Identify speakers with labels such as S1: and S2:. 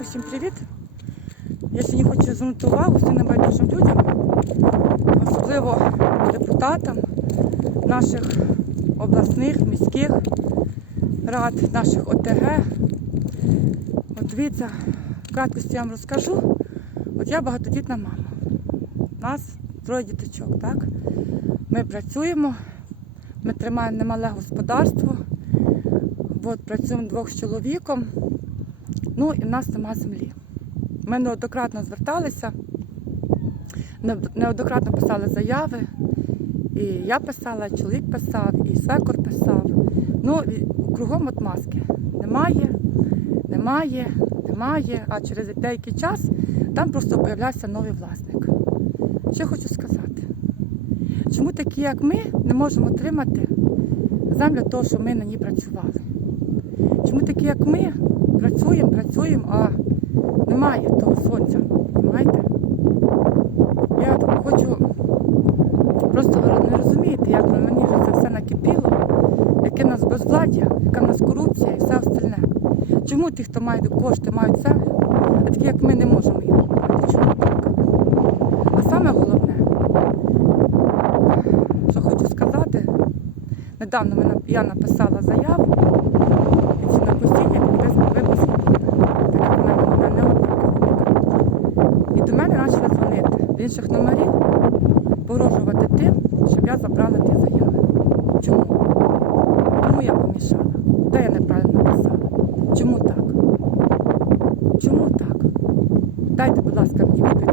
S1: Усім привіт! Я сьогодні хочу звернути увагу всім небайдужим людям, особливо депутатам наших обласних, міських рад, наших ОТГ. От дивіться, в краткості я вам розкажу. От я багатодітна мама. У нас троє діточок, так? Ми працюємо, ми тримаємо немале господарство. От, працюємо двох з чоловіком. Ну і в нас нема землі. Ми неоднократно зверталися, неоднократно писали заяви. І я писала, чоловік писав, і свекор писав. Ну, кругом от маски. Немає, немає, немає. А через деякий час там просто з'являвся новий власник. Що хочу сказати? Чому такі, як ми, не можемо отримати землю того, що ми на ній працювали? Чому такі, як ми, працюємо, працюємо, а немає того сонця, розумієте? Я хочу просто не розумієте, як мені вже це все накипіло, яке нас безвладдя, яка в нас корупція і все остальне. Чому ті, хто має кошти, мають землю, а такі, як ми, не можемо їх мати? Чому так? А саме головне, що хочу сказати, недавно я написала заяву інших номерів погрожувати тим, щоб я забрала ті заяви. Чому? Чому я помішала. Та я неправильно писала. Чому так? Чому так? Дайте, будь ласка, мені відповідь.